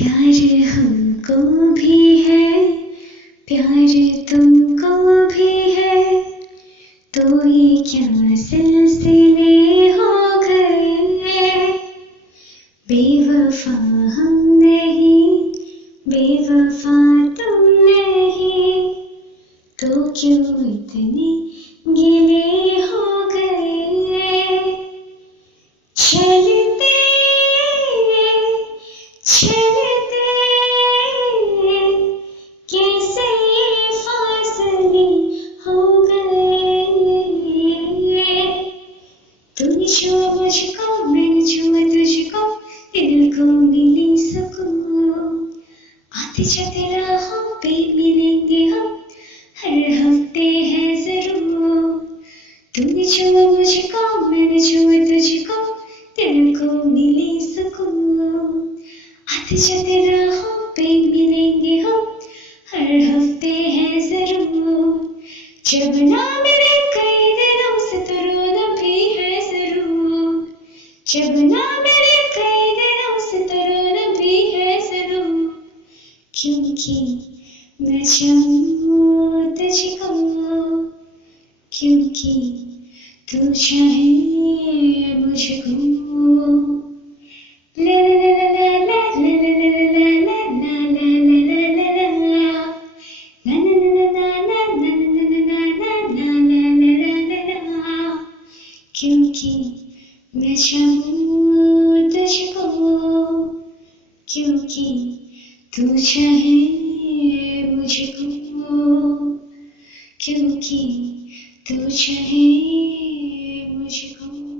प्यार हमको भी है, प्यार तुमको भी है, तो ये क्या सिलसिले हो गए। बेवफा हम नहीं, बेवफा तुम नहीं, तो क्यों इतने गिले हो गए। चलते चलते कैसे ये फासले हो गए। तूने छुआ मुझको, मैंने छुआ तुझको, दिल को मिली सुकून। आते जाते राहों पे मिलेंगे हम, हर हफ्ते है जरूर। तूने छुआ मुझको, मैंने छुआ तुझको, दिल को मिली सुकून। आते जाते राहों पे मिलेंगे हम, हर हफ्ते है जरूर। जब ना मिले कई दिनों से तो रोना भी है जरूर। जब ना मिले कई दिनों से तो रोना भी है जरूर। क्योंकि मैं चाहूँ तुझको, क्योंकि तू चाहे मुझको। ला ला ला ला ला ला ला ला ला ला ला ला ला। क्योंकि मैं चाहूँ तुझको, क्योंकि तू चाहे मुझको, क्योंकि तू चाहे मुझको।